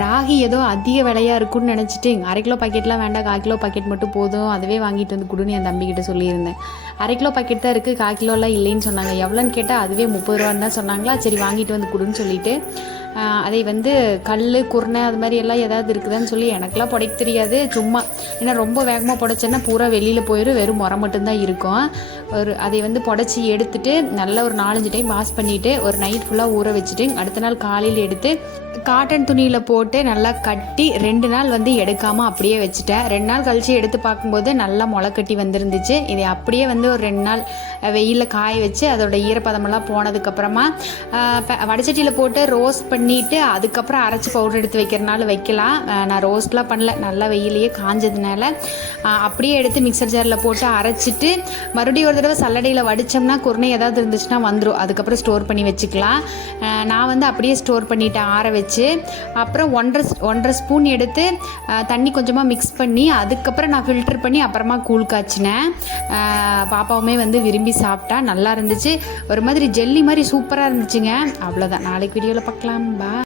ராகி ஏதோ அதிக விலையாக இருக்குன்னு நினச்சிட்டு 1/2 கிலோ பாக்கெட்லாம் வேண்டாம், 1/4 கிலோ பாக்கெட் மட்டும் போதும், அதுவே வாங்கிட்டு வந்து கொடுன்னு என் தம்பிக்கிட்ட சொல்லியிருந்தேன். 1/2 கிலோ பாக்கெட் தான் இருக்குது, 1/4 கிலோலாம் இல்லைன்னு சொன்னாங்க. எவ்வளோன்னு கேட்டால் அதுவே 30 ரூபான்னு தான் சொன்னாங்களா. சரி வாங்கிட்டு வந்து கொடுன்னு சொல்லிட்டு அதை வந்து கல் குருணை அது மாதிரி எல்லாம் ஏதாவது இருக்குதான்னு சொல்லி எனக்கெல்லாம் புடைக்க தெரியாது. சும்மா ஏன்னா ரொம்ப வேகமாக புடைச்சேன்னா பூரா வெளியில் போயிடும், வெறும் முறை மட்டும்தான் இருக்கும். அதை வந்து புடைச்சி எடுத்துட்டு நல்லா ஒரு 4-5 டைம் வாஷ் பண்ணிவிட்டு ஒரு நைட் ஃபுல்லாக ஊற வச்சுட்டு அடுத்த நாள் காலையில் எடுத்து காட்டன் துணியில் போட்டு நல்லா கட்டி 2 நாள் வந்து எடுக்காமல் அப்படியே வச்சுட்டேன். 2 நாள் கழித்து எடுத்து பார்க்கும்போது நல்லா முளைக்கட்டி வந்துருந்துச்சு. இதை அப்படியே வந்து ஒரு 2 நாள் வெயிலில் காய வச்சு அதோட ஈரப்பதமெல்லாம் போனதுக்கப்புறமா வடச்சட்டியில் போட்டு ரோஸ்ட் பண்ணிவிட்டு அதுக்கப்புறம் அரைச்சி பவுடர் எடுத்து வைக்கிறனால வைக்கலாம். நான் ரோஸ்ட்லாம் பண்ணல, நல்லா வெயிலையே காஞ்சதுனால அப்படியே எடுத்து மிக்சர் ஜாரில் போட்டு அரைச்சிட்டு மறுபடியும் ஒரு தடவை சல்லடையில் வடித்தோம்னா குருணை ஏதாவது இருந்துச்சுன்னா வந்துடும். அதுக்கப்புறம் ஸ்டோர் பண்ணி வச்சுக்கலாம். நான் வந்து அப்படியே ஸ்டோர் பண்ணிவிட்டேன் ஆற வச்சு. அப்புறம் 1.5 ஸ்பூன் எடுத்து தண்ணி கொஞ்சமாக மிக்ஸ் பண்ணி அதுக்கப்புறம் நான் ஃபில்டர் பண்ணி அப்புறமா கூழ் காய்ச்சினேன். பாப்பாவுமே வந்து விரும்பி சாப்பிட்டா, நல்லா இருந்துச்சு. ஒரு மாதிரி ஜெல்லி மாதிரி சூப்பராக இருந்துச்சுங்க. அவ்வளோதான், நாளைக்கு வீடியோவில் பார்க்கலாம். பா.